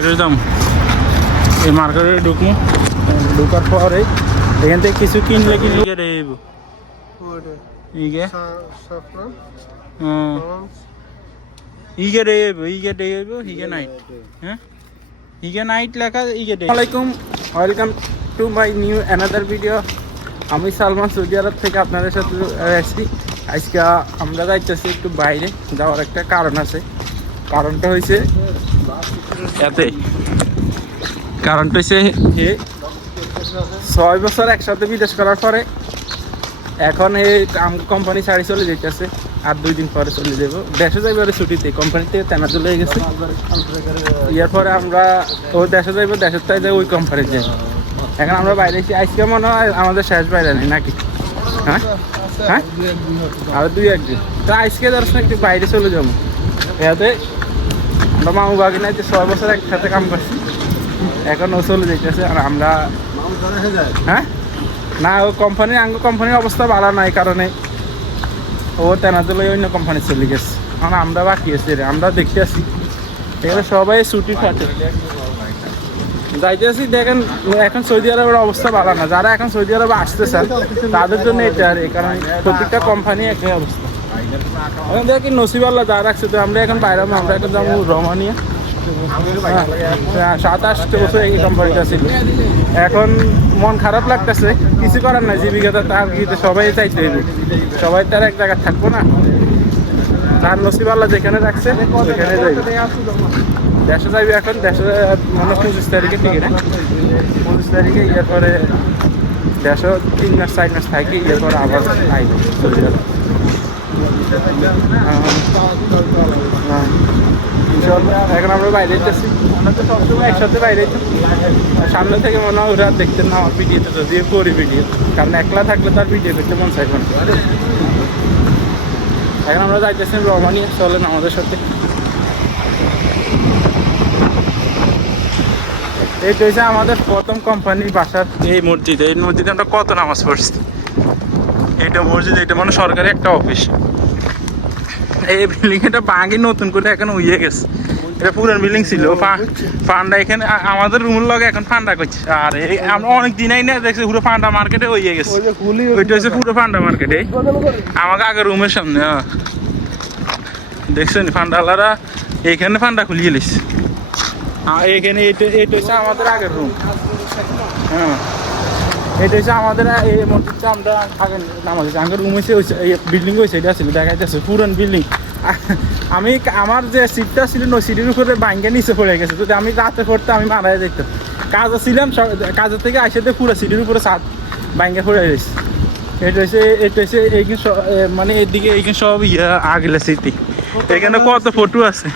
মার্কেটে যাম, এই মার্কেটে ঢুকবো, ঢুকার পরে এখান থেকে কিছু কিনলে welcome to my new another video. আমি সালমান সৌদি আরব থেকে আপনাদের সাথে আসছি। আজকে আমরা যাইতেছি একটু বাইরে যাওয়ার একটা কারণ আছে। কারণটা হয়েছে যে 6 বছর একসাথে বিদেশ করার পরে এখন এই কোম্পানি ছাড়ি চলে যেতেছে। আর 2 দিন পরে চলে যাবো, দেশে যাইব ছুটিতে। কোম্পানি থেকে তেনা চলে গেছে, ইয়ার পরে আমরা ওই দেশে যাইব, দেশের তাই যাই ওই কোম্পানি যাই। এখন আমরা বাইরে এসে আজকে মনে হয় আমাদের শেষ বাইরে নেই নাকি? হ্যাঁ হ্যাঁ, আর 2-1 দিন তো আজকে দর্শন একটু বাইরে চলে যাবো। এতে আমরা মামু বাগিনা যে 6 বছর একসাথে কাম করছি, এখন ও চলে যেতেছে। আর আমরা হ্যাঁ না, ও কোম্পানির অবস্থা ভালো নাই, কারণে ও তেনাজলে অন্য কোম্পানি চলে গেছে। এখন আমরা বাকি আছি, আমরা দেখতে আসি এখানে সবাই ছুটি থাকে যাইতেছি। দেখেন এখন সৌদি আরবের অবস্থা ভালো না, যারা এখন সৌদি আরবে আসতে চান তাদের জন্য এটা। আর এই কারণে প্রত্যেকটা কোম্পানি একই অবস্থা। এখন দেখি নসিব আল্লাহ যা রাখছে। তো আমরা এখন বাইরে, আমরা এখন যাবো রোমানিয়া। 7-8 বছর এই কোম্পানিটা ছিল। এখন মন খারাপ লাগতেছে, কিছু করার নাই। জীবিকাটা তার গিয়ে সবাই চাইতে হইবে, সবাই তার এক জায়গায় থাকবো না। তার নসিব আল্লাহ যেখানে রাখছে সেখানে যাইবে। দেশে যাইবে এখন, দেশে মনে 25 তারিখে টিকিট, 25 তারিখে। ইয়ার পরে দেশে 3 মাস 4 মাস থাকি, ইয়ার পরে আবার আইবে চলে যাবে। এখন আমরা বাইরে যেতেছি, আমরা তো সবসময় একসাথে বাইরে যেতাম। সামনে থেকে মনে হয় ওরা দেখতেন না আমার ভিডিওতে, যদিও করি ভিডিও, কারণ একলা থাকলে তার ভিডিও করতে মন চাইবে না। এখন আমরা যাইতেছি রোমানিয়া, চলেন আমাদের সাথে। এইটা হচ্ছে আমাদের প্রথম কোম্পানির বাসার এই মসজিদ। এই মসজিদে আমরা কত নামাজ পড়ছি। এইটা মসজিদ, এটা মানে সরকারি একটা অফিস। এই বিল্ডিং এটা ভাঙি নতুন করে এখন উইয়ে গেছে। এটা পুরান বিল্ডিং ছিল। ফান্ডা এখানে আমাদের রুমের লগে এখন ফান্ডা করছে। আর এই আমরা অনেক দিনই না দেখছি পুরো ফান্ডা মার্কেটে হয়ে গেছে। ওইটা হচ্ছে পুরো ফান্ডা মার্কেটে আমাকে আগে রুমের সামনে। দেখছেন ফান্ডালারা এইখানে ফান্ডা খুলিয়ে লিস। এখানে এটা হচ্ছে আমাদের আগের রুম। হ্যাঁ, এটা হচ্ছে আমাদের এই মসজিদটা আমরা থাকেন নামাজ। আগের রুম হয়েছে বিল্ডিং হয়েছে, এটা ছিল দেখা যাচ্ছে পুরান বিল্ডিং। আমি আমার যে সিটটা ছিল ওই সিটের উপরে বাইঙ্গে নিচে পড়ে গেছে। যদি আমি রাতে পড়তে আমি মারা যেতাম। কাজে ছিলাম, কাজের থেকে আসতে পুরো সিটের উপরে ছাদ বাইঙ্গে পড়ে গেছে। এটা হচ্ছে এইখানে মানে এদিকে এইখানে সব আগলে স্মৃতি। এখানে কত ফটো আছে।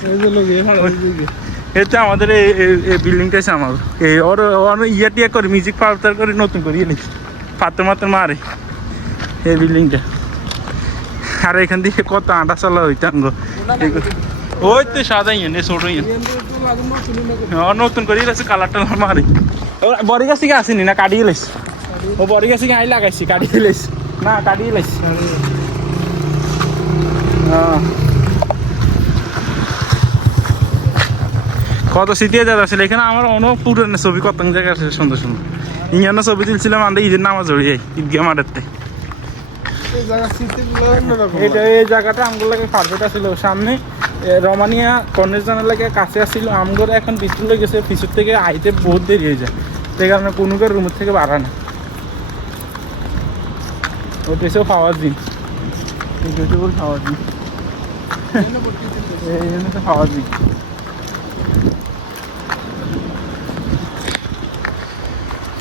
এটা আমাদের এই বিল্ডিংটা আছে আমার। এই ওর ইয়া টিয়া করে মিউজিক পাল্টার করে নতুন করে নিচ্ছে, পাথর মারে এই বিল্ডিংটা। আর এখান থেকে কত আটা চালা হইতাম গো। ওই তো সাদাই ছোট নতুন করে আছে, কালার টালার মারে। বড়ি গাছ থেকে আসেনি না, কাটিয়ে লাইছি। ও বড়ি গাছ থেকে আই লাগাইছি, কাটিয়ে লাইছি না, কাটিয়ে লাইছি। কত স্মৃতি আসলে এখানে আমার অনেক পুরানো ছবি, কত জায়গা আছে সুন্দর সুন্দর। ইংরেজি ছবি তুলছিলাম আমরা ঈদের নামাজ জড়িয়ে ঈদগাহ মাঠেতে। এই জায়গাটা আমগুলো লাগে পারফেক্ট ছিল। সামনে রোমানিয়া কর্নেশনের লাগে কাছে আসছিল, আমগুলো এখন পিছন লেগে গেছে। পিছন থেকে আইতে বহুত দেরি হয়ে যায়, সেই কারণে কোনো রুমের থেকে বাড়া না। ওটা এসেও খাওয়ার দিন, খাওয়ার দিন, এই জন্য তো খাওয়ার দিন।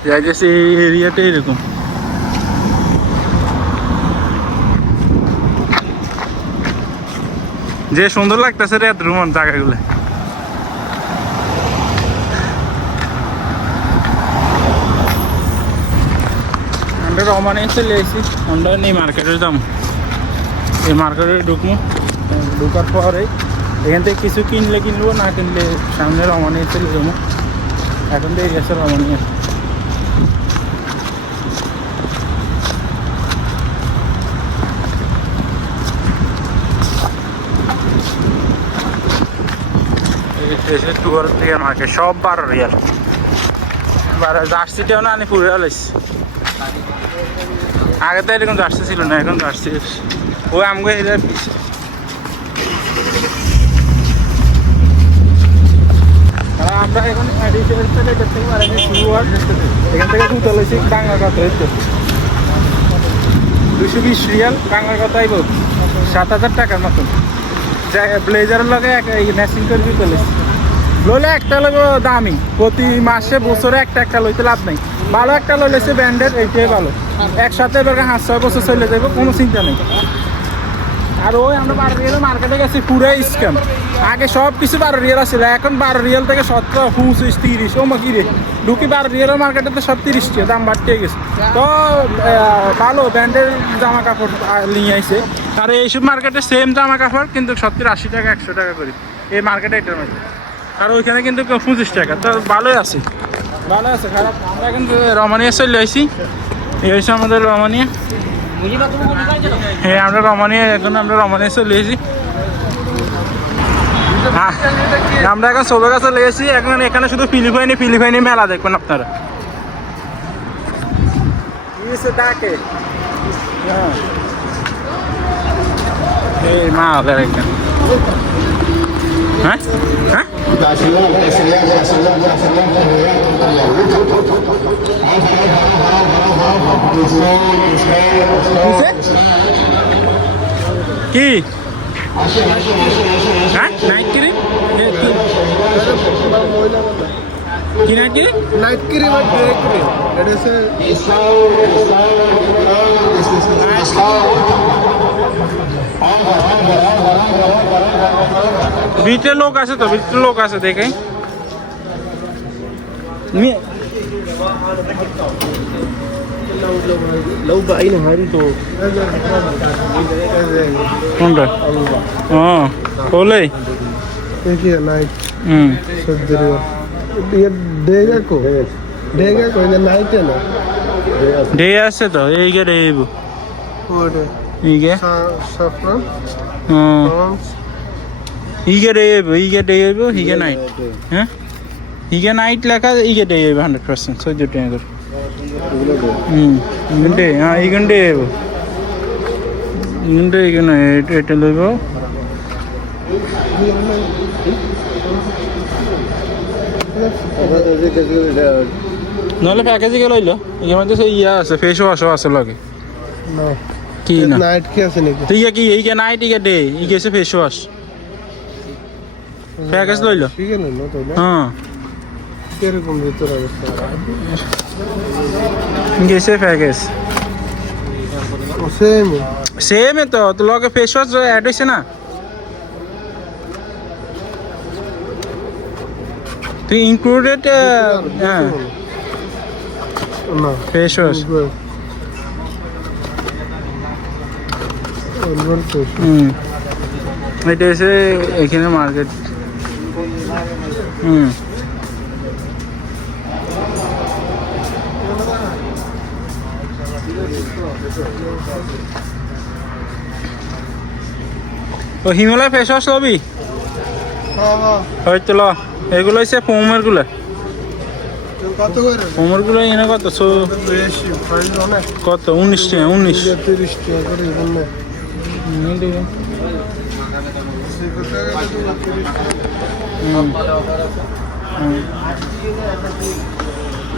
যাইতেছে এই এরিয়াটা এরকম। যে সুন্দর লাগতেছে রে রুমন জায়গাগুলো। আমরা রোমানিয়া চলে এসেছি, আমরা এই মার্কেটে যাবো। এই মার্কেটে ঢুকবো, ঢুকার পরে এখান থেকে কিছু কিনবো, না কিনলে সামনে রোমানিয়া চলে যাবো। এখন তো এই গেছে রোমানিয়া। এসে টুয়ার থেকে মার্কেট সব 12 রিয়াল। জার্সিটাও না আনি পুরো লাইছি। আগে তো এরকম জার্সি ছিল না, এখন জার্সি ওই আমগো এরিয়ার পিছে। আমরা এখন এখান থেকে জুতো লইছি বাংলার কথা হইতো 220 রিয়াল, বাংলার কথাই বল 7,000 টাকার মতন। ব্লেজারের লগে ম্যাচিং করে জুতো লইছি। লইলে একটা লইব দামি, প্রতি মাসে বছরে একটা লইতে লাভ নাই। ভালো একটা লইলেছে ব্র্যান্ডের, এইটাই ভালো। একসাথে এবার 5-6 বছর চলে যাবো, কোনো চিন্তা নেই। আর ওই আমরা 12 রিয়াল মার্কেটে গেছি, পুরাই স্ক্যাম। আগে সব কিছু 12 রিয়াল আসছিল, এখন 12 রিয়াল থেকে 17, 25, 30। ও মা কি রে ঢুকি 12 রিয়ালের মার্কেটে তো সব 30 টাকা দাম বাড়তে গেছে। তো ভালো ব্র্যান্ডের জামা কাপড় নিয়ে আইছে। আর এইসব মার্কেটে সেম জামা কাপড় কিন্তু 70-80 টাকা 100 টাকা করে এই মার্কেটে এটার মধ্যে। আর ওইখানে কিন্তু 25 টাকা। তো ভালোই আছে, ভালো আছে, খারাপ। আমরা কিন্তু রমানিয়া চলে আসছি। এই হচ্ছে আমাদের রমানিয়া। হ্যাঁ আমরা রমানিয়া, এখন আমরা রমানিয়া চলে এসেছি। আমরা এখন সোবেগা চলে এসেছি। এখন এখানে শুধু ফিলিপাইনি মেলা দেখবেন আপনারা। এই মা ওদের এখানে হ্যাঁ হ্যাঁ কি হ্যাঁ নাইট ক্রিম কি নাইট ক্রিম নাইট ক্রিম আর ডে ক্রিম এটা হচ্ছে ভিতরে লোক আছে তো, ভিতরে লোক আছে দেখে لو بقينا هاريتو কোনটা? ও বলে देखिए नाइट হুম सदरी ये देगा को ये नाइट है ना ডে আছে তো, এইগে দেব और এইগে saffron prawns ಈಗೆ ದೇব ಹೀಗೆ ನೈಟ್ হ্যাঁ ಹೀಗೆ ನೈಟ್ লেখা ಈಗೆ দেব 100% সহ্য টাকা ইগন্ডে হ্যাঁ ইগন্ডে এখানে এটা লইব নহলে প্যাকেজে গেল হইলো এর মধ্যে সেই ইয়া আছে, ফেস ওয়াশও আছে লগে না কি না नाइट কি আছে নাকি ঠিক আছে কি এইগে নাইট ইগে ডে ইগে আছে ফেস ওয়াশ প্যাকেজ লইলো ঠিক আছে না তো হ্যাঁ কিরকম ভিতর অবস্থা গেছে প্যাকেজ ও সেম সেম তো লগে ফেস ওয়াশ অ্যাড হইছে না, তুই ইনক্লুডেড হ্যাঁ না ফেস ওয়াশ এটা এসে এখানে মার্কেট ও হিমালয় ফেস ওয়াশ লবি হয়তো ল এগুলো হচ্ছে ফোমের গুলো কত করে ফোমের গুলো এনে কত বেশি প্রাইস অনেক কত 19 টাকা 19 30 টাকা করে এখানে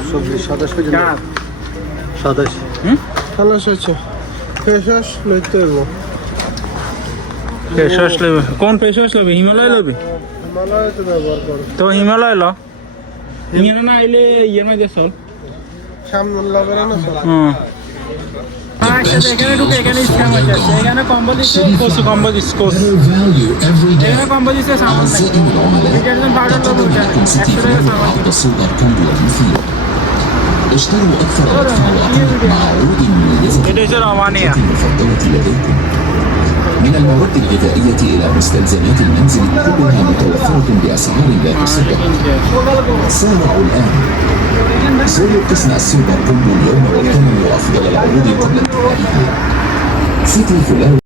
সবজি 27 ভালো আছে ফেস ওয়াশ লইতে হবে ফেস ওয়াশ লবে কোন ফেস ওয়াশ লবে হিমালয় লবে হিমালয় তো ব্যবহার করো তো হিমালয় ল হিমালয় না আইলে ইয়ের মধ্যে চল সামনে লাগবে না হ্যাঁ এখানে ঢুকে এখানে স্ক্যাম হচ্ছে, এখানে কম্বো দিচ্ছে কচু কম্বো দিচ্ছে কচু এখানে কম্বো দিচ্ছে সামান ডিটারজেন্ট পাউডার তো 100 টাকা সামান اشتروا أكثر أطفال مع عروض مميزة এটা হচ্ছে রমানিয়া من المواد الغذائية إلى مستلزمات المنزل كلها متوفرة بأسعار لا تصدق. سارعوا الآن. زوروا قسم السوبر كومبو اليوم واغتنموا أفضل العروض قبل انتهائها. سيتي فلاور